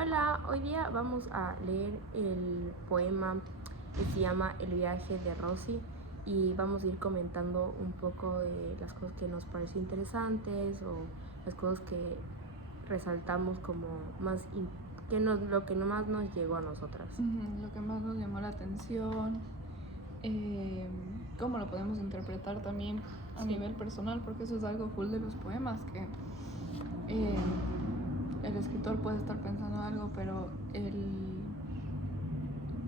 Hola, hoy día vamos a leer el poema que se llama El viaje de Rosy y vamos a ir comentando un poco de las cosas que nos pareció interesantes o las cosas que resaltamos como lo que más nos llegó a nosotras. Lo que más nos llamó la atención, cómo lo podemos interpretar también a nivel personal, porque eso es algo full de los poemas, que el escritor puede estar pensando algo, pero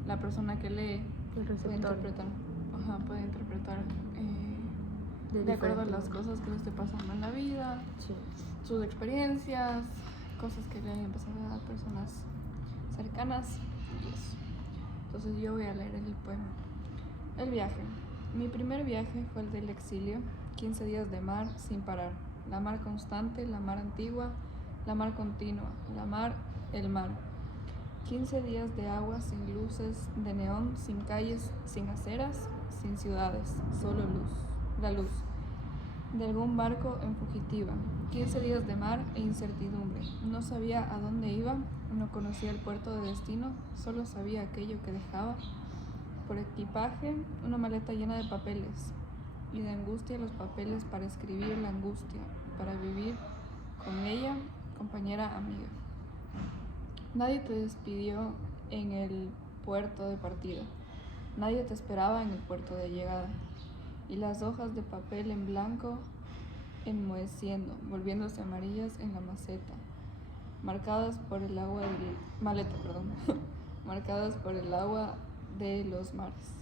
la persona que lee puede interpretar de acuerdo a las cosas que le esté pasando en la vida, sus experiencias, cosas que le hayan pasado a personas cercanas y eso. Entonces yo voy a leer el poema. El viaje. Mi primer viaje fue el del exilio, 15 días de mar sin parar. La mar constante, la mar antigua, la mar continua, la mar, el mar. 15 días de agua sin luces de neón, sin calles, sin aceras, sin ciudades, solo luz, la luz de algún barco en fugitiva. 15 días de mar e incertidumbre. No sabía a dónde iba, no conocía el puerto de destino, solo sabía aquello que dejaba. Por equipaje, una maleta llena de papeles, y de angustia los papeles para escribir la angustia, para vivir con ella, compañera, amiga. Nadie te despidió en el puerto de partida, nadie te esperaba en el puerto de llegada, y las hojas de papel en blanco enmoheciendo, volviéndose amarillas en la maceta, marcadas por el agua marcadas por el agua de los mares.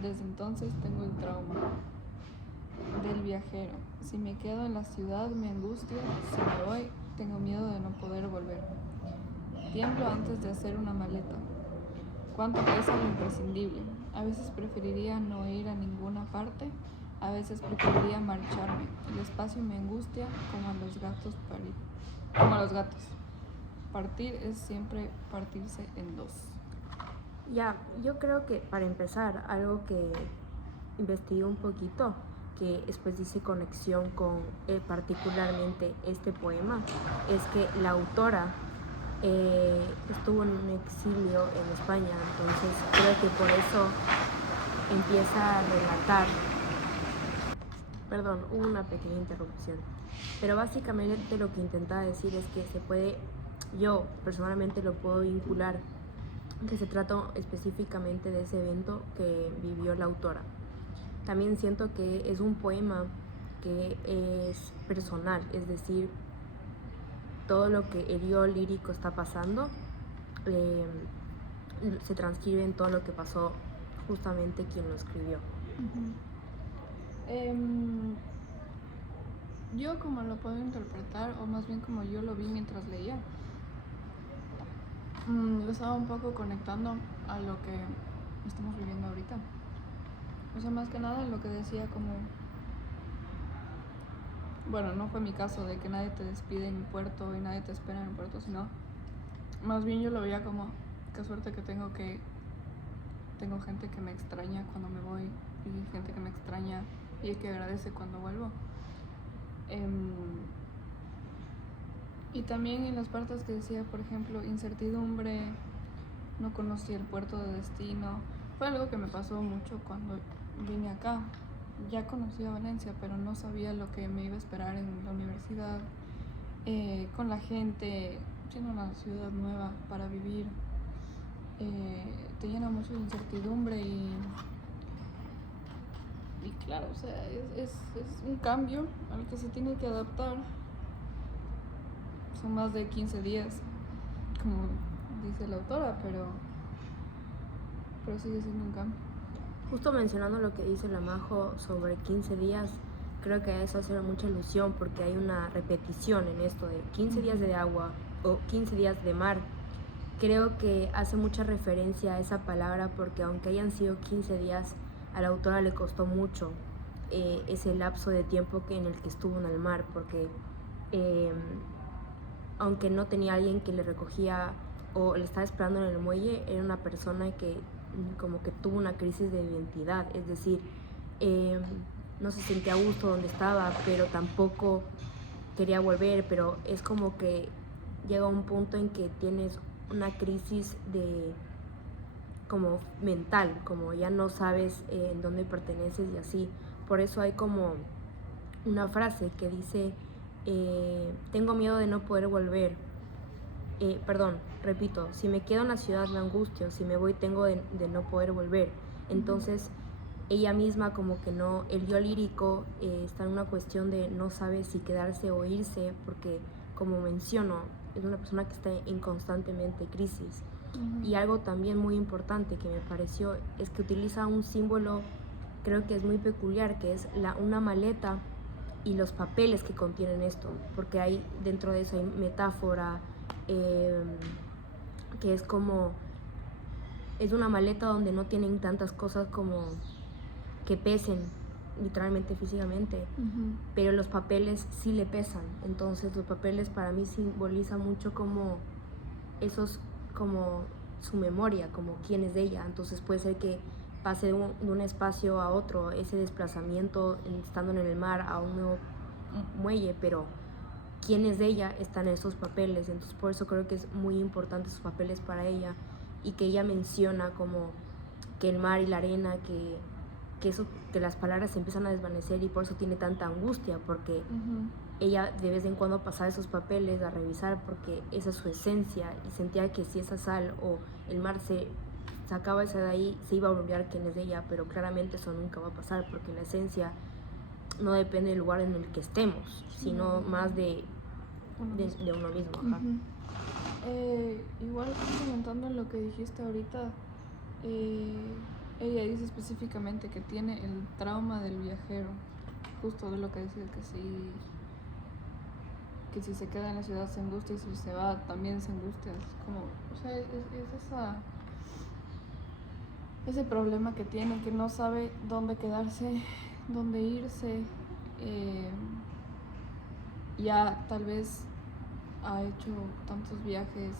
Desde entonces tengo el trauma del viajero. Si me quedo en la ciudad me angustia, si me voy tengo miedo de no poder volver. Tiemblo antes de hacer una maleta. ¿Cuánto pesa lo imprescindible? A veces preferiría no ir a ninguna parte, a veces preferiría marcharme. El espacio me angustia como a los gatos Partir es siempre partirse en dos. Yo creo que para empezar, algo que investigué un poquito, que después dice conexión con particularmente este poema, es que la autora estuvo en un exilio en España, entonces creo que por eso empieza a relatar. Perdón, hubo una pequeña interrupción, pero básicamente lo que intentaba decir es que yo personalmente lo puedo vincular, que se trata específicamente de ese evento que vivió la autora. También siento que es un poema que es personal, es decir, todo lo que el yo lírico está pasando se transcribe en todo lo que pasó justamente quien lo escribió. Yo como lo puedo interpretar, o más bien como yo lo vi mientras leía, lo estaba un poco conectando a lo que estamos viviendo ahorita. O sea, más que nada lo que decía como... Bueno, no fue mi caso de que nadie te despide en el puerto y nadie te espera en el puerto, sino más bien yo lo veía como, qué suerte que tengo gente que me extraña cuando me voy y gente que me extraña y que agradece cuando vuelvo. Y también en las partes que decía, por ejemplo, incertidumbre, no conocí el puerto de destino, fue algo que me pasó mucho cuando vine acá. Ya conocía Valencia, pero no sabía lo que me iba a esperar en la universidad, con la gente, siendo una ciudad nueva para vivir. Te llena mucho de incertidumbre y claro, o sea, es un cambio al que se tiene que adaptar. Son más de 15 días, como dice la autora, pero sigue siendo un cambio. Justo mencionando lo que dice la Majo sobre 15 días, creo que a eso hace mucha ilusión porque hay una repetición en esto de 15 días de agua o 15 días de mar. Creo que hace mucha referencia a esa palabra porque aunque hayan sido 15 días, a la autora le costó mucho ese lapso de tiempo en el que estuvo en el mar, porque aunque no tenía alguien que le recogía o le estaba esperando en el muelle, era una persona que como que tuvo una crisis de identidad, es decir, no se sentía a gusto donde estaba, pero tampoco quería volver, pero es como que llega un punto en que tienes una crisis de como mental, como ya no sabes en dónde perteneces y así. Por eso hay como una frase que dice, tengo miedo de no poder volver. Perdón, repito, si me quedo en la ciudad me angustio, si me voy tengo de no poder volver. Entonces, ella misma como que no, el yo lírico está en una cuestión de no sabe si quedarse o irse, porque como menciono, es una persona que está en constantemente crisis. Y algo también muy importante que me pareció es que utiliza un símbolo, creo que es muy peculiar, que es una maleta y los papeles que contienen esto, porque hay dentro de eso hay metáfora, que es como, es una maleta donde no tienen tantas cosas como que pesen literalmente físicamente, pero los papeles sí le pesan. Entonces los papeles para mí simbolizan mucho como esos, como su memoria, como quién es de ella. Entonces puede ser que pase de un espacio a otro, ese desplazamiento estando en el mar a un nuevo muelle, pero quién es de ella están en esos papeles. Entonces por eso creo que es muy importante esos papeles para ella, y que ella menciona como que el mar y la arena, que las palabras se empiezan a desvanecer, y por eso tiene tanta angustia, porque ella de vez en cuando pasaba esos papeles a revisar, porque esa es su esencia, y sentía que si esa sal o el mar se sacaba esa de ahí, se iba a olvidar quién es de ella, pero claramente eso nunca va a pasar, porque la esencia no depende del lugar en el que estemos, sino más de uno mismo. Igual comentando lo que dijiste ahorita, ella dice específicamente que tiene el trauma del viajero, justo de lo que decía, que si se queda en la ciudad se angustia, y si se va también se angustia. Es como, o sea, es ese problema que tiene, que no sabe dónde quedarse, dónde irse. Ya tal vez ha hecho tantos viajes,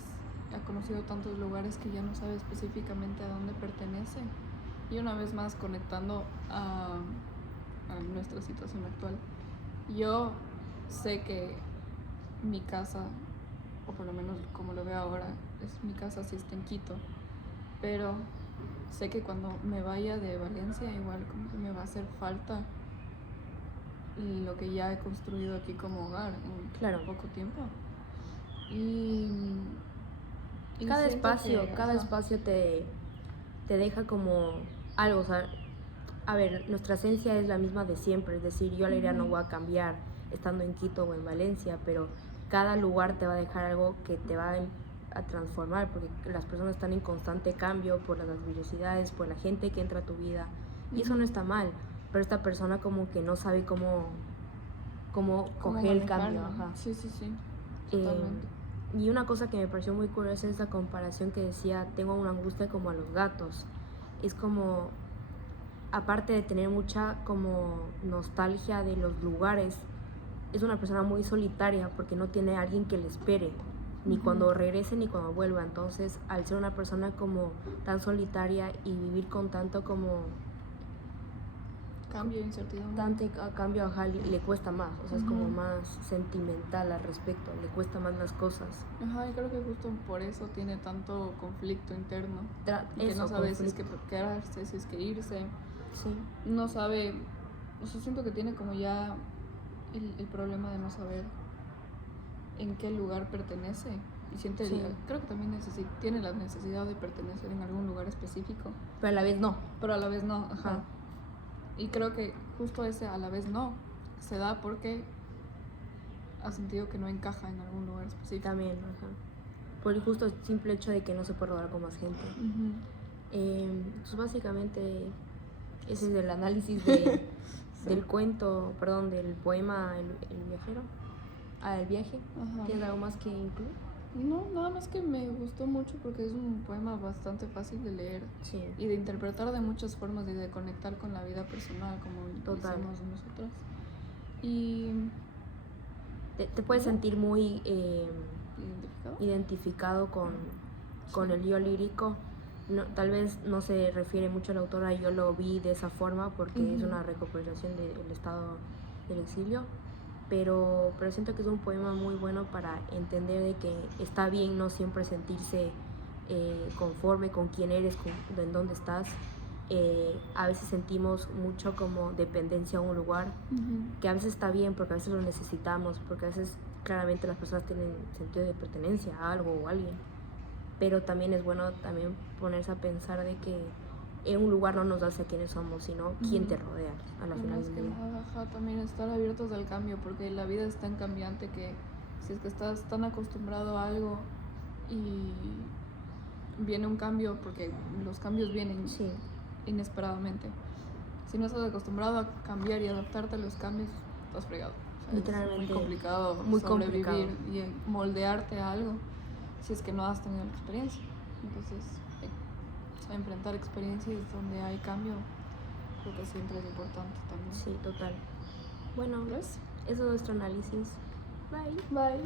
ha conocido tantos lugares que ya no sabe específicamente a dónde pertenece. Y una vez más, conectando a nuestra situación actual, yo sé que mi casa, o por lo menos como lo veo ahora, mi casa sí está en Quito, pero sé que cuando me vaya de Valencia igual como que me va a hacer falta lo que ya he construido aquí como hogar en poco tiempo. Y cada espacio te deja como algo, o sea, a ver, nuestra esencia es la misma de siempre, es decir, yo a la idea no voy a cambiar estando en Quito o en Valencia, pero cada lugar te va a dejar algo que te va a transformar, porque las personas están en constante cambio por las adversidades, por la gente que entra a tu vida, y eso no está mal, pero esta persona como que no sabe cómo coger el cambio. Sí, totalmente. Y una cosa que me pareció muy curiosa es esa comparación que decía, tengo una angustia como a los gatos. Es como, aparte de tener mucha como nostalgia de los lugares, es una persona muy solitaria porque no tiene a alguien que le espere, ni cuando regrese ni cuando vuelva. Entonces, al ser una persona como tan solitaria y vivir con tanto como cambio, incertidumbre, tanto cambio, le cuesta más, o sea, es como más sentimental al respecto, le cuesta más las cosas. Y creo que justo por eso tiene tanto conflicto interno, que no sabe si es que quedarse, si es que irse, no sabe, o sea, siento que tiene como ya el problema de no saber en qué lugar pertenece, y siente, creo que también tiene la necesidad de pertenecer en algún lugar específico, pero a la vez no. Y creo que justo ese a la vez no se da porque ha sentido que no encaja en algún lugar específico. También, por el justo simple hecho de que no se puede rodar con más gente. Entonces básicamente ese es el análisis del cuento, perdón, del poema El viajero, El viaje. ¿Tienes algo más que incluir? No, nada más que me gustó mucho porque es un poema bastante fácil de leer y de interpretar de muchas formas y de conectar con la vida personal, como decimos nosotros. Y te puedes sentir muy identificado con el yo lírico. No, tal vez no se refiere mucho a la autora, yo lo vi de esa forma porque es una recopilación del estado del exilio, pero siento que es un poema muy bueno para entender de que está bien no siempre sentirse conforme con quién eres, en dónde estás. A veces sentimos mucho como dependencia a un lugar, que a veces está bien porque a veces lo necesitamos, porque a veces claramente las personas tienen sentido de pertenencia a algo o a alguien, pero también es bueno también ponerse a pensar de que en un lugar no nos hace quiénes somos, sino quién te rodea a la final del día. También estar abiertos al cambio, porque la vida es tan cambiante que si es que estás tan acostumbrado a algo y viene un cambio, porque los cambios vienen inesperadamente. Si no estás acostumbrado a cambiar y adaptarte a los cambios, estás fregado. O sea, literalmente es muy complicado sobrevivir y moldearte a algo si es que no has tenido la experiencia. Entonces, enfrentar experiencias donde hay cambio creo que siempre es importante también. Sí, total. Bueno, eso es nuestro análisis. Bye. Bye.